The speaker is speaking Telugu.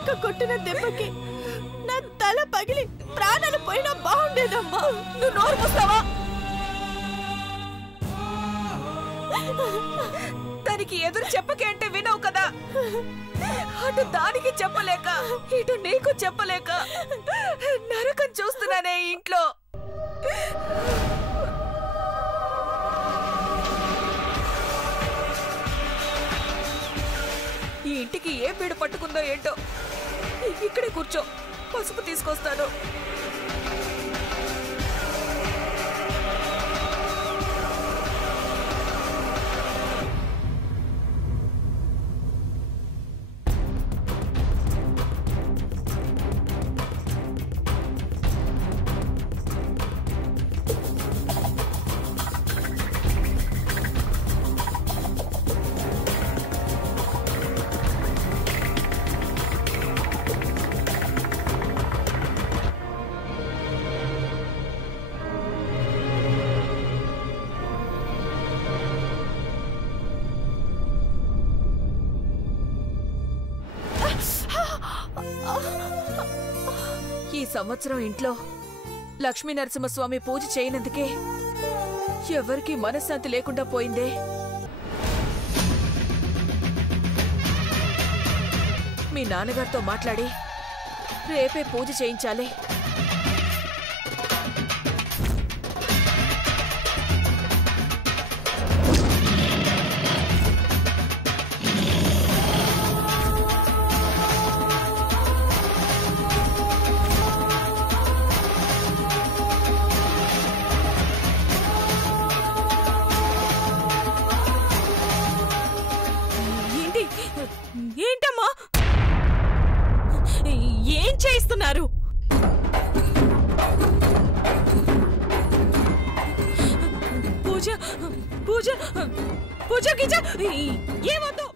అక్క కొట్టిన దెబ్బకి నా తల పగిలి ప్రాణాలు పోయినా బాగుండేదమ్మా. నువ్వు నోరు మూస్తావా? దానికి ఎదురు చెప్పకే అంటే వినవు కదా. అటు దానికి చెప్పలేక ఇటు నీకు చెప్పలేక నరకం చూస్తున్నానే ఇంట్లో. ఈ ఇంటికి ఏ పీడ పట్టుకుందో ఏంటో. ఇక్కడే కూర్చో, పసుపు తీసుకొస్తాను. ఈ సంవత్సరం ఇంట్లో లక్ష్మీ నరసింహస్వామి పూజ చేయనందుకే ఎవరికీ మనశ్శాంతి లేకుండా పోయిందే. మీ నాన్నగారితో మాట్లాడి రేపే పూజ చేయించాలి. ఏంటమ్మా ఏం చేస్తున్నారు? పూజ పూజ పూజ గిజ ఏమవుతావు?